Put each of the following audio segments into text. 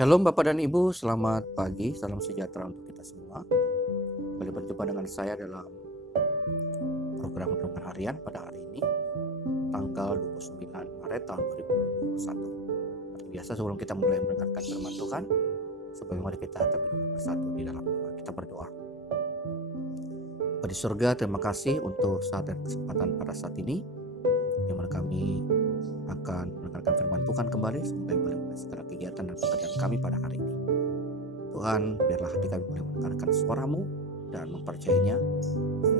Shalom Bapak dan Ibu, selamat pagi, salam sejahtera untuk kita semua. Kembali berjumpa dengan saya dalam program Renungan Harian pada hari ini, tanggal 29 Maret tahun 2021. Seperti biasa sebelum kita mulai mendengarkan firman Tuhan, sebelum kita terlebih bersatu di dalam doa. Kita berdoa. Bapa di surga, terima kasih untuk saat dan kesempatan pada saat ini, di mana kami akan mendengarkan firman Tuhan kembali. Semoga boleh mulai segala kegiatan dan pekerjaan kami pada hari ini. Tuhan, biarlah hati kami boleh mendengarkan suara-Mu dan mempercayainya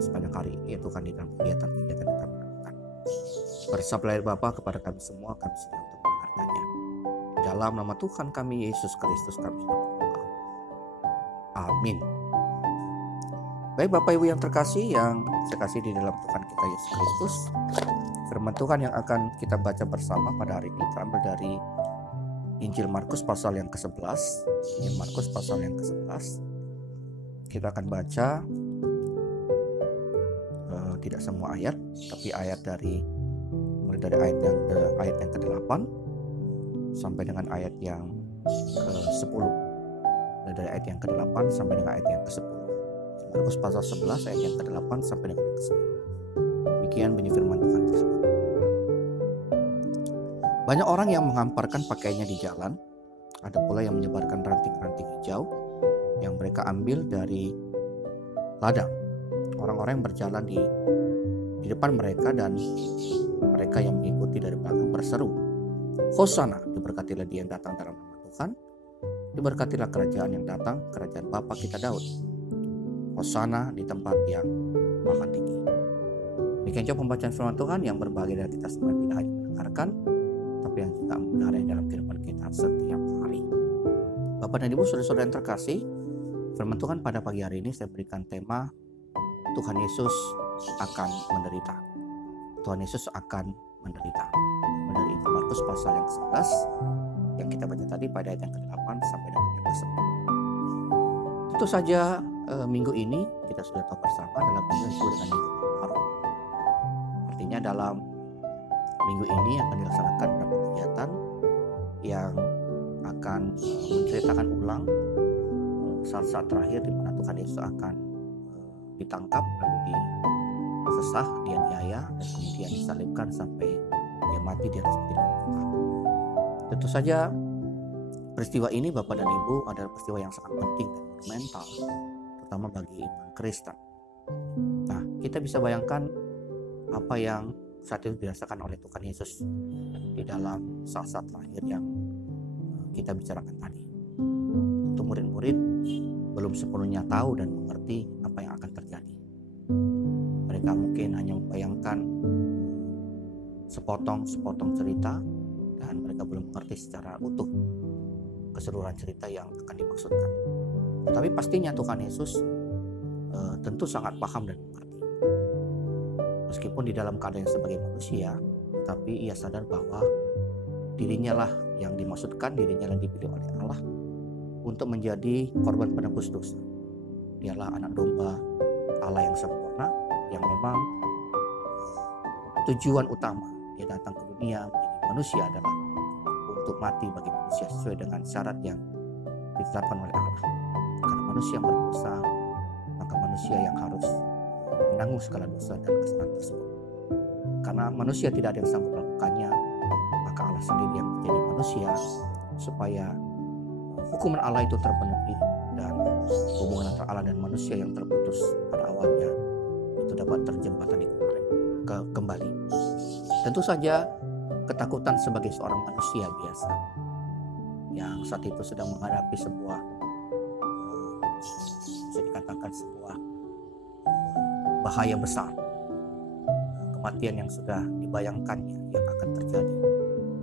sepanjang hari ini, ya Tuhan, di dalam kegiatan-kegiatan yang kami lakukan. Bersabdalah Bapa kepada kami semua, kami sedia untuk mendengarkannya. Dalam nama Tuhan kami Yesus Kristus kami sudah berdoa. Amin. Baik Bapak Ibu yang terkasih, yang saya kasih di dalam Tuhan kita Yesus Kristus, firman Tuhan yang akan kita baca bersama pada hari ini terambil dari Injil Markus pasal yang ke-11. Injil Markus pasal yang ke-11. Kita akan baca tidak semua ayat, tapi ayat mulai dari ayat yang ke-8 sampai dengan ayat yang ke-10. Mulai dari ayat yang ke-8 sampai dengan ayat yang ke-10. Markus pasal 11 ayat yang ke-8 sampai dengan yang ke-10. Demikian bunyi firman Tuhan tersebut. Banyak orang yang menghamparkan pakaiannya di jalan, ada pula yang menyebarkan ranting-ranting hijau yang mereka ambil dari ladang. Orang-orang yang berjalan di depan mereka dan mereka yang mengikuti dari belakang berseru, Hosana, diberkatilah dia yang datang dalam nama Tuhan, diberkatilah kerajaan yang datang, kerajaan Bapa kita Daud. Hosana di tempat yang maha tinggi. Demikian juga pembacaan firman Tuhan yang berbahagia dari kita semua, tidak hanya mendengarkan, tapi yang juga memelihara dalam kehidupan kita setiap hari. Bapak dan Ibu, saudara-saudara yang terkasih, firman Tuhan pada pagi hari ini saya berikan tema Tuhan Yesus akan menderita. Tuhan Yesus akan menderita. Dari Markus pasal yang ke-11 yang kita baca tadi pada ayat yang ke-8 sampai dengan yang ke-10. Tentu saja minggu ini kita sudah tahu bersama dalam minggu yang disebut dengan Minggu Haram. Artinya dalam minggu ini akan dilaksanakan beberapa kegiatan yang akan menceritakan ulang saat-saat terakhir di mana Tuhan Yesus akan ditangkap, lalu disesah, dianiaya, dan kemudian disalibkan sampai dia mati di atas bukit Golgota. Tentu saja peristiwa ini Bapak dan Ibu adalah peristiwa yang sangat penting dan monumental, terutama bagi iman Kristen. Nah, kita bisa bayangkan apa yang saat itu dirasakan oleh Tuhan Yesus di dalam saat-saat terakhir yang kita bicarakan tadi. Tentu murid-murid belum sepenuhnya tahu dan mengerti apa yang akan terjadi. Mereka mungkin hanya membayangkan sepotong-sepotong cerita dan mereka belum mengerti secara utuh keseluruhan cerita yang akan dimaksudkan. Tetapi pastinya Tuhan Yesus tentu sangat paham dan mengerti. Meskipun di dalam keadaan sebagai manusia, tetapi ia sadar bahwa dirinya lah yang dimaksudkan, dirinya yang dipilih oleh Allah untuk menjadi korban penebus dosa. Dialah anak domba Allah yang sempurna, yang memang tujuan utama dia datang ke dunia menjadi manusia adalah untuk mati bagi manusia sesuai dengan syarat yang ditetapkan oleh Allah. Karena manusia yang berdosa, maka manusia yang harus menanggung segala dosa dan kesalahan tersebut. Karena manusia tidak ada yang sanggup melakukannya, maka Allah sendiri yang menjadi manusia supaya hukuman Allah itu terpenuhi dan hubungan antara Allah dan manusia yang terputus pada awalnya itu dapat terjembatani kembali. Tentu saja ketakutan sebagai seorang manusia biasa yang saat itu sedang menghadapi sebuah bisa dikatakan sebuah bahaya besar, kematian yang sudah dibayangkannya yang akan terjadi.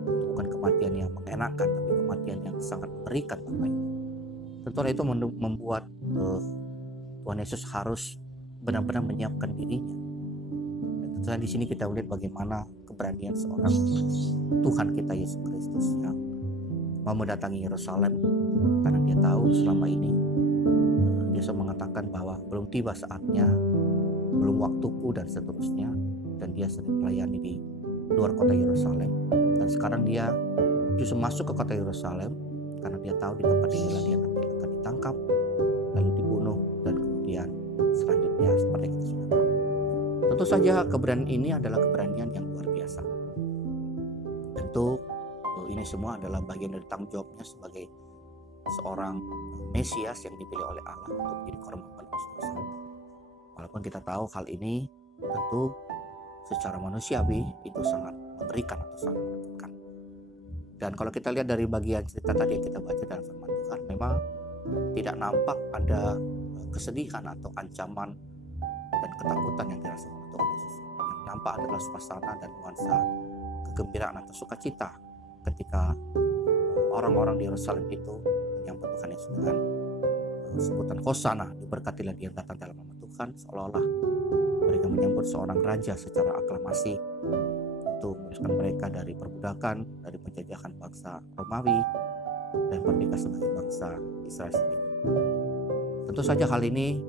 Itu bukan kematian yang mengenakan, tapi kematian yang sangat mengerikan Bapak Ibu. Tentu itu membuat Tuhan Yesus harus benar-benar menyiapkan dirinya. Dan tentunya di sini kita melihat bagaimana keberanian seorang Tuhan kita Yesus Kristus yang mau mendatangi Yerusalem karena dia tahu selama ini Yesus mengatakan bahwa belum tiba saatnya, belum waktuku dan seterusnya, dan dia sering melayani di luar kota Yerusalem. Dan sekarang dia justru masuk ke kota Yerusalem karena dia tahu di tempat inilah dia nanti akan ditangkap, lalu dibunuh, dan kemudian selanjutnya seperti kita sudah tahu. Tentu saja keberanian ini adalah keberanian yang luar biasa. Tentu ini semua adalah bagian dari tanggung jawabnya sebagai seorang Mesias yang dipilih oleh Allah untuk menjadi korban penebus dosa. Walaupun kita tahu hal ini tentu secara manusiawi itu sangat mengerikan atau sangat menakutkan. Dan kalau kita lihat dari bagian cerita tadi yang kita baca dalam firman Tuhan, memang tidak nampak ada kesedihan atau ancaman dan ketakutan yang dirasakan oleh Tuhan Yesus. Yang nampak adalah suasana dan nuansa kegembiraan atau sukacita ketika orang-orang di Yerusalem itu menyambut Tuhan Yesus dengan sebutan Hosana, diberkatilah dia yang datang dalam nama Tuhan, seolah-olah mereka menyambut seorang raja secara aklamasi untuk membebaskan mereka dari perbudakan, dari penjajahan bangsa Romawi, dan merdeka sebagai bangsa Israel sendiri. Tentu saja hal ini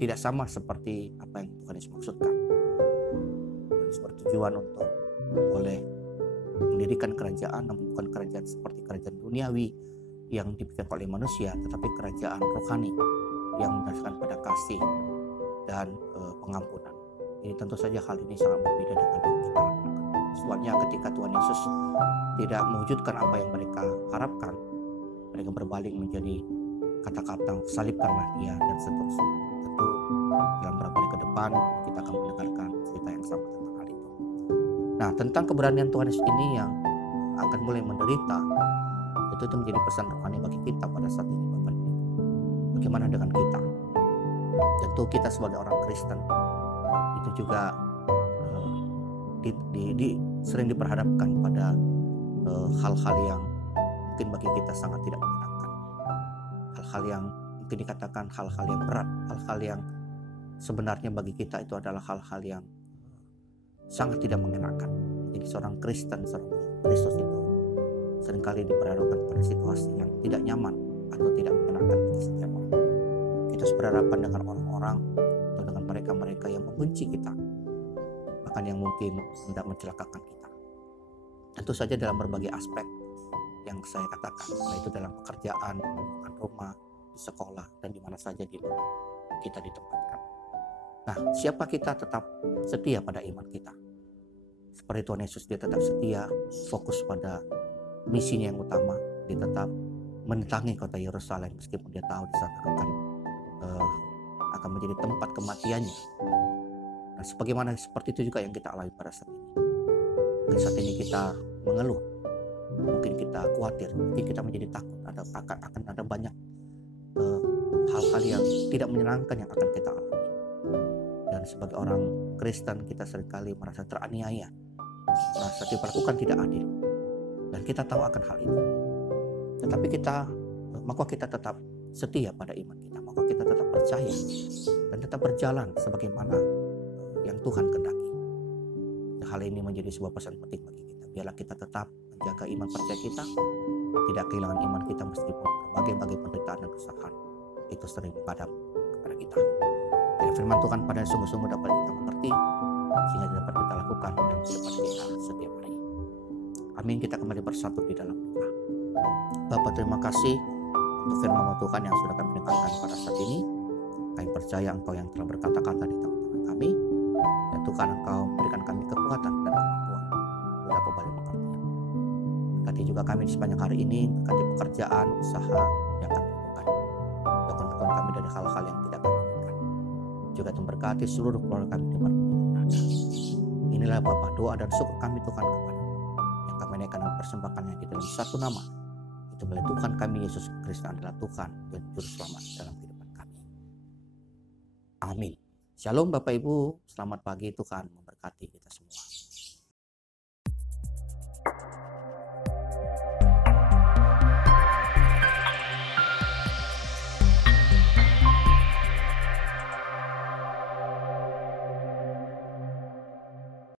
tidak sama seperti apa yang Tuhan Yesus maksudkan. Tuhan Yesus bertujuan untuk boleh mendirikan kerajaan, namun bukan kerajaan seperti kerajaan duniawi yang dipikirkan oleh manusia, tetapi kerajaan rohani yang berdasarkan pada kasih dan pengampunan. Ini tentu saja hal ini sangat berbeda dengan yang kita harapkan. Soalnya ketika Tuhan Yesus tidak mewujudkan apa yang mereka harapkan, mereka berbalik menjadi kata-kata salibkanlah dia dan seterusnya. Tentu dalam beberapa hari ke depan kita akan mendengarkan cerita yang sama tentang hal itu. Nah, tentang keberanian Tuhan Yesus ini yang akan mulai menderita, itu menjadi pesan rohani bagi kita pada saat ini, Bapak Ibu. Bagaimana dengan kita? Tentu kita sebagai orang Kristen itu juga sering diperhadapkan pada hal-hal yang mungkin bagi kita sangat tidak menyenangkan, hal-hal yang mungkin dikatakan hal-hal yang berat, hal-hal yang sebenarnya bagi kita itu adalah hal-hal yang sangat tidak mengenakan. Jadi seorang Kristen, seorang Kristus itu seringkali diperhadapkan pada situasi yang tidak nyaman atau tidak menyenangkan bagi setiap orang. Kita berhadapan dengan orang-orang atau dengan mereka-mereka yang membenci kita, bahkan yang mungkin hendak mencelakakan kita. Tentu saja dalam berbagai aspek yang saya katakan, yaitu dalam pekerjaan, di rumah, di sekolah, dan di mana saja di mana kita ditempatkan. Nah, siapa kita tetap setia pada iman kita? Seperti Tuhan Yesus, dia tetap setia, fokus pada misinya yang utama. Dia tetap mendatangi kota Yerusalem meskipun dia tahu di sana akan menjadi tempat kematiannya. Nah, sebagaimana seperti itu juga yang kita alami pada saat ini. Pada saat ini kita mengeluh, mungkin kita khawatir, mungkin kita menjadi takut, akan ada banyak hal-hal yang tidak menyenangkan yang akan kita alami. Dan sebagai orang Kristen, kita seringkali merasa teraniaya, merasa diperlakukan tidak adil, dan kita tahu akan hal itu. Tetapi maka kita tetap setia pada iman kita, maka kita tetap percaya dan tetap berjalan sebagaimana yang Tuhan kehendaki. Hal ini menjadi sebuah pesan penting bagi kita. Biarlah kita tetap menjaga iman percaya kita, tidak kehilangan iman kita meskipun berbagai penderitaan dan kesusahan itu sering menghadap kepada kita. Dan firman Tuhan pada sungguh-sungguh dapat kita mengerti, sehingga dapat kita lakukan dalam kehidupan kita setiap hari. Amin. Kita kembali bersatu di dalam doa. Bapa, terima kasih untuk firman Tuhan yang sudah kami dengarkan pada saat ini. Kami percaya Engkau yang telah berkata-kata di tengah-tengah kami, dan Tuhan Engkau memberikan kami kekuatan dan kemampuan untuk dapat balik pengertian. Berkati juga kami di sepanjang hari ini, berkati pekerjaan, usaha yang kami lakukan. Jauhkan kami dari hal-hal yang tidak kami inginkan. Juga memberkati seluruh keluarga kami di mana kami berada. Inilah Bapa, doa dan syukur kami Tuhan kepada-Mu, yang kami naikkan dan persembahkannya di dalam satu nama, itu oleh Tuhan kami Yesus Kristus adalah Tuhan dan Juru Selamat dalam kehidupan kami. Amin. Shalom Bapak Ibu, selamat pagi, Tuhan memberkati kita semua.